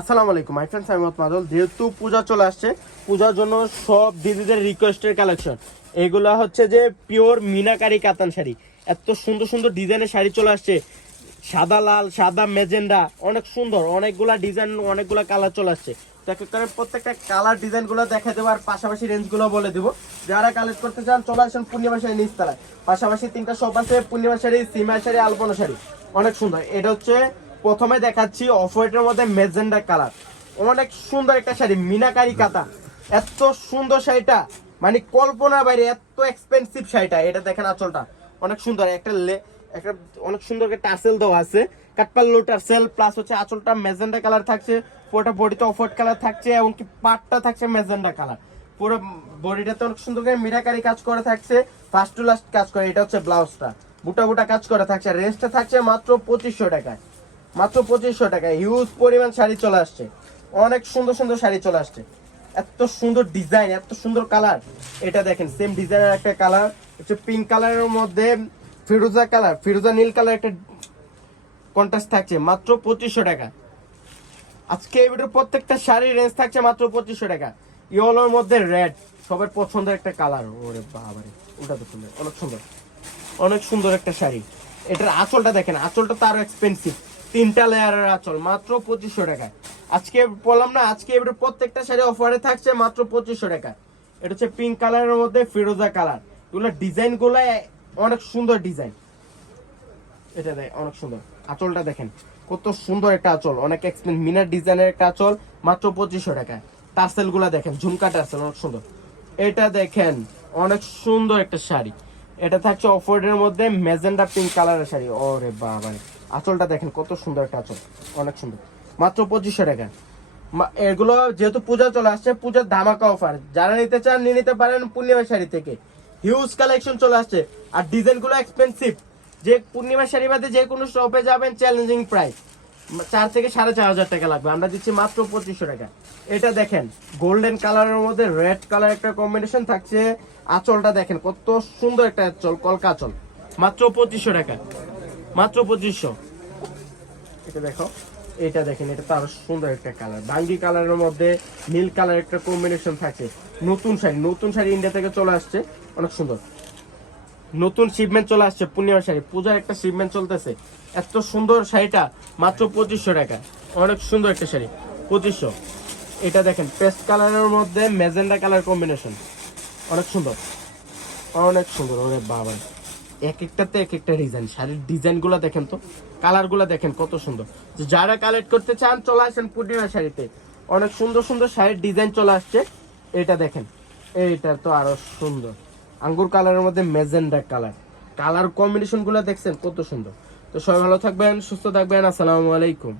আসসালামু আলাইকুম my friends, আমি মোহাম্মদ মাদুল। যেহেতু পূজা চলে আসছে, পূজার জন্য সব দিদিদের রিকোয়েস্টের কালেকশন এগুলা হচ্ছে যে পিওর মিনাকারি কাতান শাড়ি। এত সুন্দর সুন্দর ডিজাইনের শাড়ি চলে আসছে, সাদা লাল, সাদা মেজেন্ডা, অনেক সুন্দর অনেকগুলা ডিজাইন, অনেকগুলা কালার চলে আসছে। তো এক এক করে প্রত্যেকটা কালার ডিজাইনগুলো দেখা দেবো আর পাশাপাশি রেঞ্জগুলো বলে দেবো। যারা কালেক্ট করতে চান চলে আসেন পূর্ণিমা শাড়ি নিচতলায়। পাশাপাশি তিনটা শপ আছে, পূর্ণিমা শাড়ি, সীমা শাড়ি, আলপনা শাড়ি, অনেক সুন্দর। এটা হচ্ছে প্রথমে দেখাচ্ছি অফ হোয়াইটের মধ্যে মেজেন্ডা কালার, অনেক সুন্দর একটা শাড়ি, মিনাকারি কাতা। এত সুন্দর শাড়িটা মানে কল্পনার বাইরে, এত এক্সপেন্সিভ শাড়িটা। এটা দেখেন আঁচলটা অনেক সুন্দর, একটা অনেক সুন্দর একটা টার্সেল দেওয়া আছে, কাটপাল্লু টার্সেল, প্লাস হচ্ছে আঁচলটা মেজেন্ডা কালার থাকছে, পুরোটা বডিতে অফ হোয়াইট কালার থাকছে, এবং কি পাটটা থাকছে মেজেন্ডা কালার। পুরো বডিটাতে অনেক সুন্দর করে মিনাকারি কাজ করে থাকছে, ফার্স্ট টু লাস্ট কাজ করে। এটা হচ্ছে ব্লাউজটা, বুটা বুটা কাজ করে থাকছে। রেঞ্জটা থাকছে মাত্র 2500 টাকায়, মাত্র 2500 টাকায়। হিউজ পরিমাণ শাড়ি চলে আসছে, অনেক সুন্দর সুন্দর শাড়ি চলে আসছে, এত সুন্দর ডিজাইন, এত সুন্দর কালার। এটা দেখেন সেম ডিজাইনের একটা কালার হচ্ছে পিঙ্ক কালারের মধ্যে ফিরোজা কালার, ফিরোজা নীল কালার একটা কন্ট্রাস্ট থাকছে, মাত্র 2500 টাকা। আজকে এই ভিডিওর প্রত্যেকটা শাড়ির রেঞ্জ থাকছে মাত্র 2500 টাকা। ইয়েলোর মধ্যে রেড, সবার পছন্দের একটা কালার। ওরে বাবারে, ওটা তো সুন্দর, অনেক সুন্দর, অনেক সুন্দর একটা শাড়ি। এটার আঁচলটা দেখেন, আঁচলটা তো আরো এক্সপেন্সিভ, তিনটা লেয়ারের আঁচল, মাত্র 2500 টাকা। আজকে বললাম না, আজকে এবার প্রত্যেকটা শাড়ি অফারে থাকছে মাত্র 2500 টাকা। এটা হচ্ছে পিঙ্ক কালারের মধ্যে ফিরোজা কালার। এগুলো ডিজাইন গুলো অনেক সুন্দর ডিজাইন। এটা দেখ অনেক সুন্দর, আঁচলটা দেখেন কত সুন্দর একটা আঁচল, অনেক এক্সপেন্সিভ মিনার ডিজাইনের একটা আঁচল, মাত্র 2500 টাকা। টার্সেল গুলা দেখেন, ঝুমকা টার্সেল, অনেক সুন্দর। এটা দেখেন অনেক সুন্দর একটা শাড়ি, এটা থাকছে অফ হোয়াইটের মধ্যে ম্যাজেন্ডা পিঙ্ক কালারের শাড়ি। ওরে বাবা, আঁচলটা দেখেন কত সুন্দর একটা আঁচল, অনেক সুন্দর, মাত্র 2500 টাকা। এগুলো যেহেতু পূজা চলে আসছে, পূজার ধামাকা অফার, যারা নিতে চান নিয়ে নিতে পারেন পূর্ণিমা শাড়ি থেকে। হিউজ কালেকশন চলে আসছে, আর ডিজাইন গুলো এক্সপেন্সিভ। যে পূর্ণিমা শাড়ি বাদে যে কোনো শপে যাবেন চ্যালেঞ্জিং প্রাইস, 4 থেকে 4500 টাকা লাগবে, আমরা দিচ্ছি মাত্র 2500 টাকা। এটা দেখেন গোল্ডেন কালারের মধ্যে রেড কালার একটা কম্বিনেশন থাকছে। আঁচলটা দেখেন কত সুন্দর একটা আঁচল, কলকা আঁচল, মাত্র 2500 টাকা, মাত্র 2500। এটা দেখো, এটা দেখেন, এটা তো আরো সুন্দর একটা কালার, ভাঙ্গি কালারের মধ্যে নীল কালার একটা কম্বিনেশন থাকছে। নতুন শাড়ি, নতুন শাড়ি ইন্ডিয়া থেকে চলে আসছে, অনেক সুন্দর। নতুন শিপমেন্ট চলে আসছে পূর্ণিমা শাড়ি, পূজার একটা শিপমেন্ট চলতেছে। এত সুন্দর শাড়িটা মাত্র 2500 টাকা, অনেক সুন্দর একটা শাড়ি, 2500। এটা দেখেন পেস্ট কালারের মধ্যে ম্যাজেন্ডা কালার কম্বিনেশন, অনেক সুন্দর, অনেক সুন্দর। ওরে বাবা, এক একটাতে এক একটা ডিজাইন, শাড়ির ডিজাইন গুলা দেখেন তো, কালার গুলা দেখেন কত সুন্দর। যারা কালেক্ট করতে চান চলে আসেন পূর্ণিমা শাড়িতে, অনেক সুন্দর সুন্দর শাড়ির ডিজাইন চলে আসছে। এটা দেখেন, এইটা তো আরো সুন্দর, আঙ্গুর কালারের মধ্যে ম্যাজেন্ডা কালার, কালার কম্বিনেশন গুলা দেখছেন কত সুন্দর। তো সবাই ভালো থাকবেন, সুস্থ থাকবেন, আসসালামু আলাইকুম।